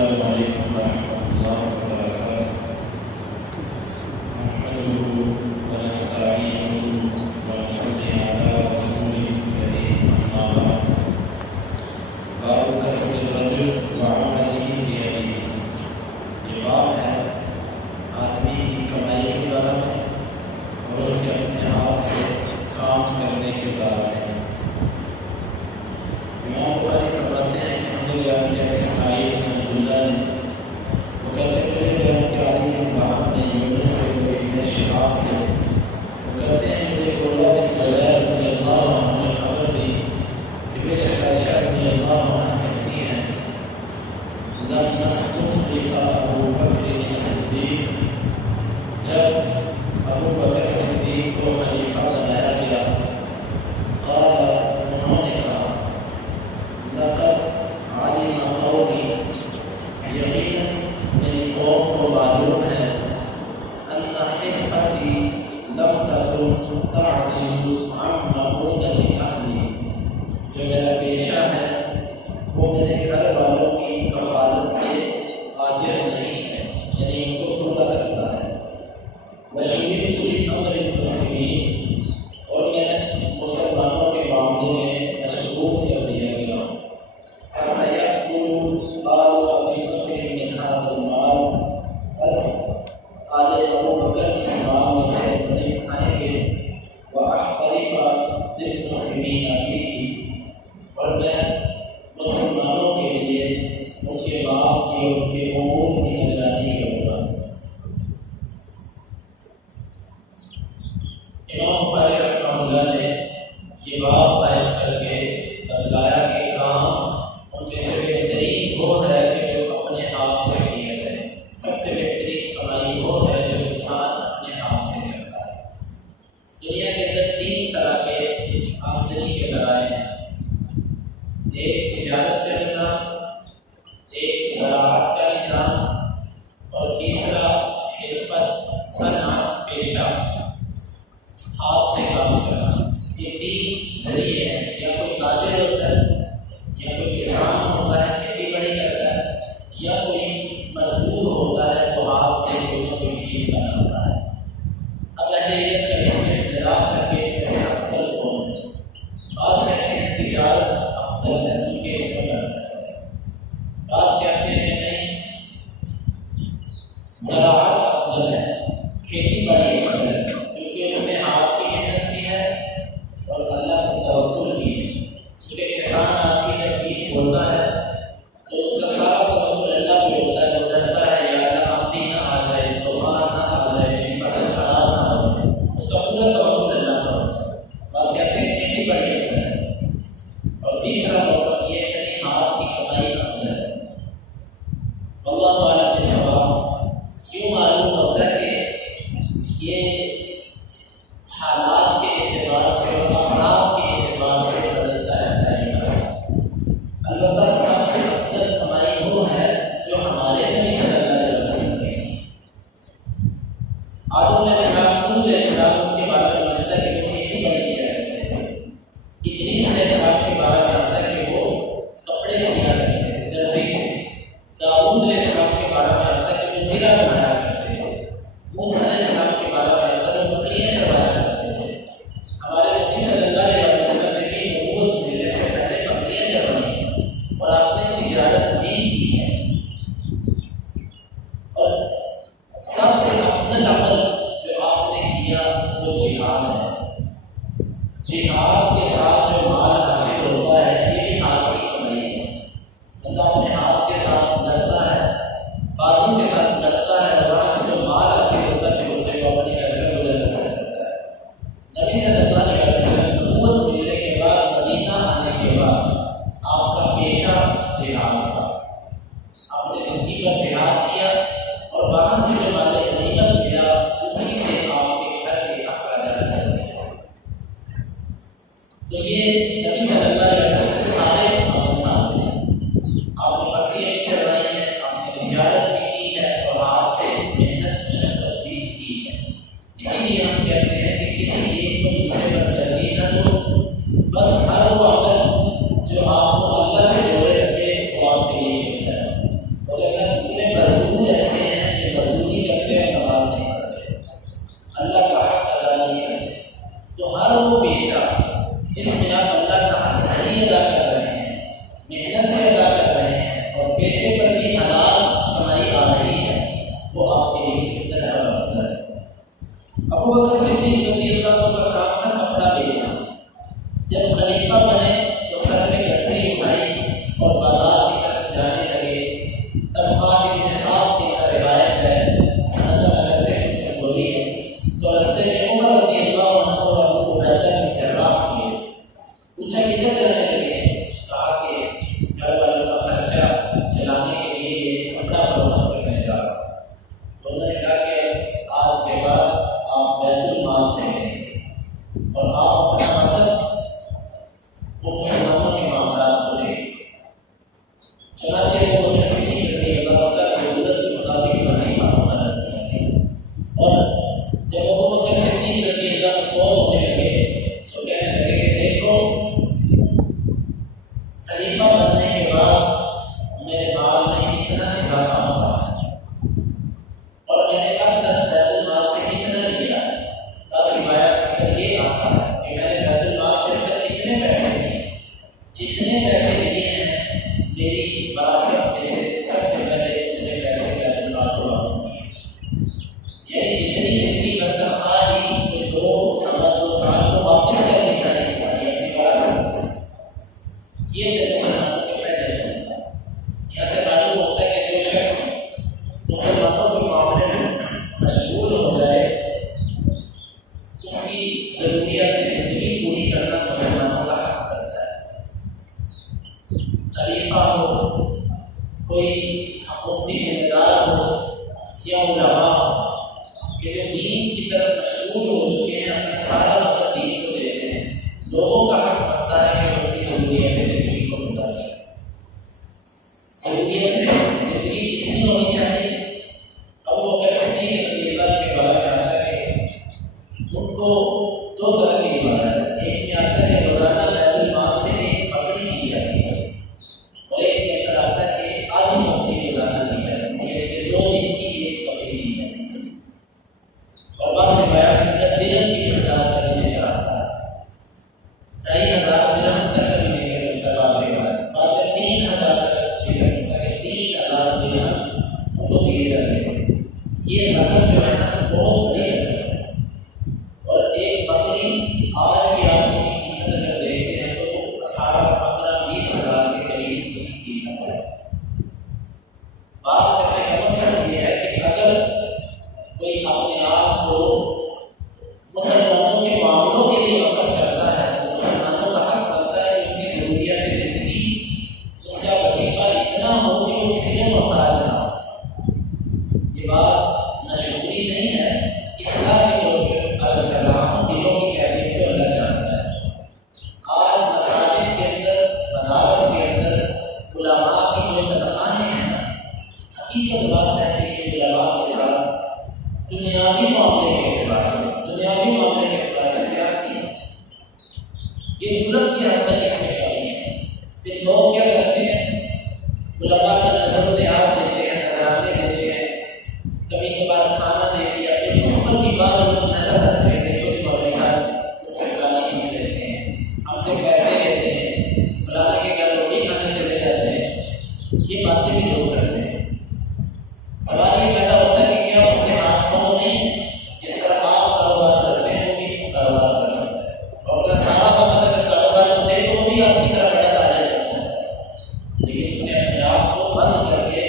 السلام علیکم ورحمۃ اللہ وبرکاتہ۔ نحمده ونستعینه ونصلی علی رسوله الکریم، اما بعد۔ باب کسب الرجل وعمله بیدہ، یہ باب ہے آدمی کی کمائی کے بارے میں اور اس کے اپنے ہاتھ سے کام کرنے کے بارے میں۔ امام بخاری فرماتے ہیں کہ ہم نے بیان کیا اسماعیل بن عبداللہ نے، وہ کہتے ہیں مجھے بیان کیا علی بن وہب نے یونس سے، وہ ابن شہاب سے، وہ کہتے ہیں مجھے عروہ بن زبیر رضی اللہ عنہ نے خبر دی کہ بے شک عائشہ رضی اللہ عنہ کہتی ہیں لم نستخلف ابو بکر الصدیق، جب ابو بکر صدیق کو خلیفہ بنایا گیا، قال انہوں نے کہا لقد علم قومی، یقیناً میری قوم کو معلوم ہے، ان حلفتی لم تکن تعجز عن مؤونۃ اہلی، جو میرا پیشہ ہے وہ میرے گھر والوں کی کفالت سے عاجز نہیں ہے، یعنی ان کو پورا کرتا ہے۔ وشہدت لامر المسلمین، اور میں مسلمانوں کے معاملے میں مشغول کر دیا گیا۔ فسیأکل آل ابی بکر من ھذا المال، بس آل ابو بکر اس مال میں سے بڑے کھائیں گے۔ وأحترف للمسلمین فیہ، اور میں مسلمانوں کے لیے ان کے مال کی، ان کے امور کی نگرانی کروں گا۔ امام بخاری رحمہ اللہ نے یہ باب بیان کر کے بتلایا کہ کام ان میں سے بہترین وہ ہے کہ جو اپنے ہاتھ سے کیا جائے۔ سب سے بہترین کمائی وہ ہے جو انسان اپنے ہاتھ سے کرتا ہے۔ دنیا کے اندر تین طرح کے آمدنی کے ذرائع ہیں، ایک تجارت کا نظام، ایک زراعت کا نظام، اور تیسرا حرفت، صنعت، پیشہ، ہاتھ سے کام کرنا۔ یہ تین ذریعے ہیں، یا کوئی تاجر ہوتا ہے، یا کوئی کسان ہوتا ہے کھیتی باڑی کرتا ہے، یا کوئی مزدور ہوتا ہے وہ ہاتھ سے کوئی نہ کوئی چیز بناتا ہے۔ اب اہل علم کا اس میں اختلاف کر کے اسے افضل کون ہے؟ بعض کہتے ہیں تجارت افضل ہے کیونکہ اس میں کرتا ہے، بعض کہتے ہیں کہ نہیں زراعت افضل ہے، کھیتی باڑی افضل ہے کیونکہ اس میں ہاتھ کی محنت بھی ہے اور اللہ کا توکل بھی ہے۔ کیونکہ کسان آدمی جب بیج بوتا ہے تو اس کا سارا توکل اللہ پہ ہوتا ہے، وہ ڈرتا ہے یا اللہ آندھی نہ آ جائے، طوفان نہ آ جائے، میری فصل خراب نہ ہو جائے، اس کا پورا توکل اللہ پر ہوتا ہے۔ بس کہتے ہیں کھیتی باڑی افضل ہے۔ اور تیسرا موقع یہ ہے کہ ہاتھ کی کمائی افضل ہے۔ اللہ تعالیٰ کے ثواب یوں معلوم ہوتا ہے کہ یہ حالات کے اعتبار سے اور افراد کے اعتبار سے بدلتا رہتا ہے یہ مسئلہ۔ البتہ سب سے افضل کمائی وہ ہے جو ہمارے نبی صلی اللہ علیہ وسلم نے کی۔ آدم علیہ السلام، خود علیہ السلام ان کے بارے میں ملتا ہے کہ وہ کھیتی باڑی کیا کرتے تھے۔ ادریس علیہ السلام کے بارے میں آتا ہے کہ وہ کپڑے سیا کرتے تھے، درزی تھے۔ داؤد علیہ السلام کے بارے میں آتا ہے کہ وہ زرہ بنایا کرتے تھے۔ موسیٰ علیہ السلام کے بارے میں آتا ہے وہ بکریاں چرایا کرتے تھے۔ ہمارے نبی صلی اللہ علیہ وسلم نے بھی نبوت ملنے سے پہلے بکریاں چروائی ہیں اور آپ نے تجارت بھی کی ہے۔ اور سب سے افضل عمل جو آپ نے کیا وہ جہاد ہے۔ جہاد کے ساتھ جو مال حاصل ہوتا ہے یہ بھی ہاتھ کی کمائی ہے۔ بندہ اپنے ہاتھ کے ساتھ لڑتا ہے، بازو کے ساتھ لڑتا ہے، اور وہاں سے جو مال حاصل ہوتا ہے اسے وہ اپنے گھر کا گزر بسر کرتا ہے۔ نبی صلی اللہ علیہ وسلم نبوت ملنے کے بعد، مدینہ آنے کے بعد آپ کا پیشہ جہاد تھا۔ آپ نے زندگی پر جہاد کیا اور وہاں سے جو مال غنیمت ملا اسی سے آپ کے گھر کے اخراجات چلتے تھے۔ تو یہ نبی صلی اللہ علیہ وسلم سے سارے انسان ہیں۔ آپ نے بکریاں بھی چروائی ہیں، آپ نے تجارت بھی کی ہے اور ہاتھ سے محنت مشقت بھی کی ہے۔ اسی لیے ہم کہتے ہیں کہ کسی ایک کو دوسرے پر ترجیح نہ دو، بس ہر وہ عمل جو آپ کو اللہ سے جوڑے رکھے وہ آپ کے لیے چنانچہ ابو بکر صدیق رضی اللہ عنہ کا ضرورت کے مطابق وظیفہ مقرر کیا گیا، اور جب ابو بکر صدیق رضی اللہ عنہ فوت ہونے لگے تو کہنے لگے کہ دیکھو خلیفہ بننے کے بعد میرے مال میں کتنا اضافہ ہوا ہے اور میں نے اب تک بیت المال سے کتنا لیا ہے۔ بعض روایات میں یہ آتا ہے کہ میں نے بیت المال سے اب تک کتنے پیسے لیے، جتنے پیسے لیے ہیں میری وراثت میں سے سب سے پہلے اتنے پیسے بیت المال کو واپس کیے، یعنی جتنی پر تنخواہ لی وہ 2.25 کو واپس کر دی ساری کی ساری اپنی وراثت سے۔ یہ تو مسلمانوں کے پہلے ہوتا ہے۔ یہاں سے معلوم ہوتا ہے کہ جو شخص مسلمانوں کے معاملے میں مشغول ہو جائے اس کی ضروریات زندگی پوری کرنا مسلمانوں کا حق کرتا ہے۔ خلیفہ ہو، کوئی حکومتی ذمہ دار ہو یا علماء ہو کہ جو دین کی طرف مشغول ہو چکے ہیں، اپنا سارا وقت دین کو دیتے ہیں، لوگوں کا حق بنتا ہے کہ وہ اپنی ضروریات زندگی کو پورا کریں۔ ضروریات زندگی کتنی ہونی چاہیے؟ ابو بکر صدیق رضی اللہ عنہ کے بارے میں آتا ہے کہ ان کو 2 طرح کی عبادت ہے۔ ایک میں آتا ہے کہ روزانہ بیت المال سے ایک بکری دی جاتی ہے، اور ایک کے اندر آتا ہے کہ آدھی بکری روزانہ دی جاتی ہے، یعنی کہ 2 دن کی ایک بکری دی جاتی ہے۔ اور بعض روایات کے اندر درہم کی مقدار کا بھی ذکر آتا ہے، 2,500 درہم تک کا بھی ذکر ملتا ہے۔ بعض روایات بعد میں 3,000 تک ذکر ملتا ہے کہ 3,000 درہم ان کو دیے جاتے تھے۔ یہ رقم جو ہے نا بہت بڑی رقم ہے، اور ایک بکری آج بھی آپ اس کی قیمت اگر دیکھتے ہیں تو 18, 15, 20 ہزار کے قریب اس کی قیمت ہے۔ بات کرنے کا مقصد یہ ہے کہ اگر کوئی اپنے آپ کو مسلمانوں کے معاملوں کے لیے وقف کرتا ہے تو مسلمانوں کا حق بنتا ہے کہ اس کی ضروریات زندگی، اس کا وظیفہ اتنا ہو کہ وہ کسی کے محتاج نہ ہو۔ یہ بات ناشکری نہیں ہے، اصلاح کے طور پہ عرض کر رہا ہوں، دلوں کی کیفیت کو اللہ جانتا ہے۔ آج مساجد کے اندر، مدارس کے اندر علماء کی جو تنخواہیں ہیں، حقیقت بات ہے کہ علماء کے ساتھ دنیاوی معاملے کے اعتبار سے زیادتی ہے۔ یہ ظلم کی حد تک اس میں کمی ہے۔ پھر لوگ کیا کرتے ہیں؟ علماء کا نظر و نیاز دیتے ہیں، نذرانے دیتے ہیں، کبھی کبھار کھانا دے دیا، پھر اس پر بھی بعض لوگ نظر رکھ رہے ہیں تو مولوی صاحب اس سے فلانی چیز لیتے ہیں، ہم سے پیسے لیتے ہیں، فلانے کے گھر روٹی کھانے چلے جاتے ہیں۔ یہ باتیں بھی لوگ کرتے ہیں۔ سوال یہ پیدا ہوتا ہے کہ کیا اس کے ہاتھ پاؤں نہیں؟ جس طرح آپ کاروبار کرتے ہیں وہ بھی کاروبار کر سکتا ہے، اور اپنا سارا وقت اگر کاروبار کو دے تو وہ بھی آپ کی طرح بڑا تاجر بن سکتا ہے، لیکن اس نے اپنے آپ کو بند کر کے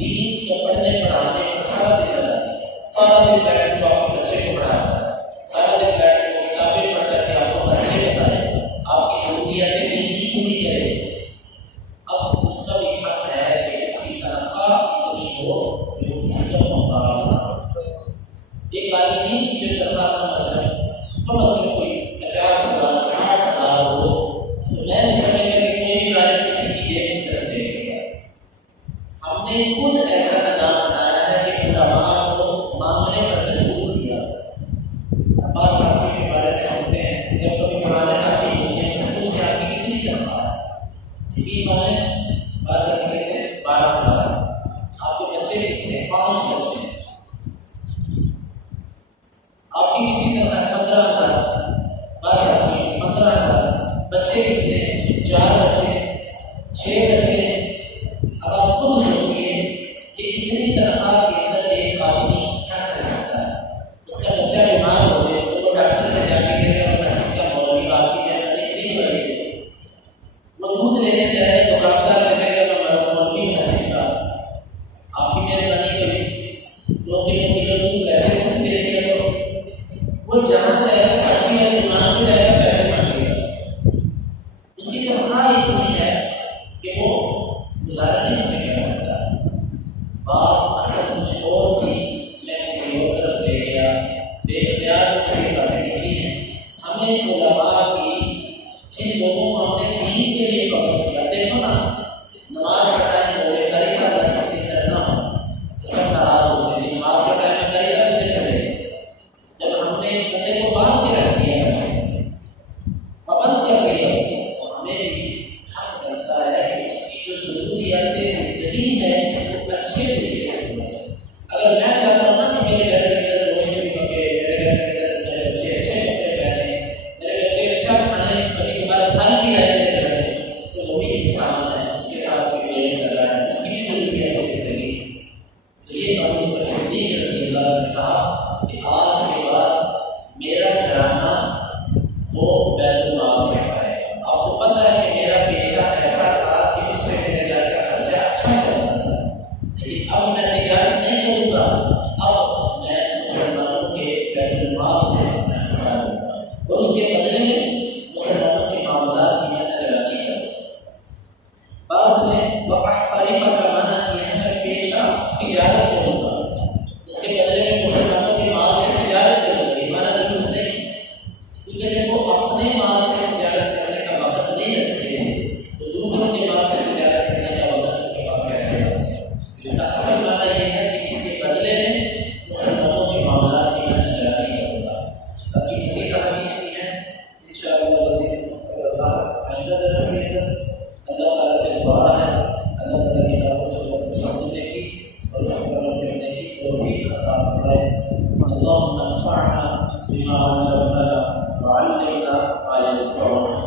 دین کو پڑھنے پڑھانے میں سارا دن لگا دیا۔ سارا دن بیٹھ کے آپ کے بچے کو پڑھاتا ہے، سارا دن بیٹھ کے وہ کتابیں پڑھ کر کے آپ کو مسئلے بتائے، آپ کی ضروریات دین کی پوری کرے۔ اب اس کا بھی حق ہے کہ اس کی تنخواہ اتنی ہو کہ وہ کسی کا محتاج نہ ہو۔ ایک عالمین کی جو تنخواہ کا مثلاً کوئی 50,000 60,000 ہو تو میں نہیں سمجھتا کہ کوئی بھی عالم کسی کی جیب کی طرف دیکھے گا۔ ہم نے خود ایسا نظام بنایا ہے کہ علماء کو مانگنے پر مجبور کیا۔ بعض ساتھی کے بارے میں سنتے ہیں، جب کبھی پرانے ساتھی ہوتے ہیں، سے پوچھتے ہیں آپ کی کتنی تنخواہ ہے؟ یقین مانیں بعض ساتھی کہتے ہیں 12,000۔ آپ کے بچے کتنے؟ 5 بچے ہیں۔ آپ کی کتنی تنخواہ ہے؟ 15,000۔ بعض ساتھی 15,000۔ بچے کتنے؟ 4 بچے، 6 بچے۔ اب آپ خود سوچیے کہ اتنی تنخواہ کے اندر ایک آدمی کیا کر سکتا ہے؟ اس کا بچہ بیمار ہو جائے تو وہ ڈاکٹر سے جا کے کہے گا مسجد کا مولوی آپ کی مہربانی فری ہو رہی ہے۔ وہ دودھ لینے جائے گا دکاندار سے کہے گا میں مولوی مسجد کا، آپ کی مہربانی کری 2 کلو دودھ ویسے خود دے دیا تو وہ جہاں جائے گا سبزی والی دکان پہ جائے گا پیسے مانگے گا۔ اس کی تنخواہ اتنی ہے کہ وہ انسان ہے اس کے ساتھ بھی پیڑ لگا ہے، اس کی بھی ضروریات ہو لگی ہے. تو یہ ابو بکر صدیق رضی اللہ عنہ نے کہا کہ آج کے بعد میرا گھرانہ وہ بیت المال سے پائے گا. آپ کو پتہ ہے کہ میرا پیشہ ایسا تھا کہ اس سے میرے گھر کا خرچہ اچھا چلتا تھا، لیکن اب میں تجارت نہیں کروں گا، اب میں مسلمانوں کے بیت المال سے اپنا حصہ لوں گا، تو اس کے بدلے میں مسلمانوں کے معاملات کی میں نگرانی کروں گا. بعض نے وَأَحْتَرِفَ کا معنی کیا ہے میں پیشہ تجارت کروں گا، اس کے بدلے میں مسلمانوں کے مال سے تجارت کروں گا. یہ معنی درست نہیں، کیونکہ جب وہ اپنے مال سے تجارت کرنے کا وقت نہیں رکھتے ہیں تو دوسروں کے مال سے تجارت کرنے کا وقت ان کے پاس کیسے ہوگا؟ اس کا اصل معنی یہ ہے کہ اس کے بدلے میں مسلمانوں کے معاملات کی میں نگرانی کروں گا. باقی مزید حدیث کی ہے انشاءاللہ عزیز آئندہ درس کے اندر. اللہ تعالیٰ سے دعا ہے اللہ تعالیٰ کی طرف سے سمجھنے کی اور اس پر عمل کرنے کی توفیق عطا فرمائے. اللهم انفعنا بما علمتنا وعلمنا ما ينفعنا.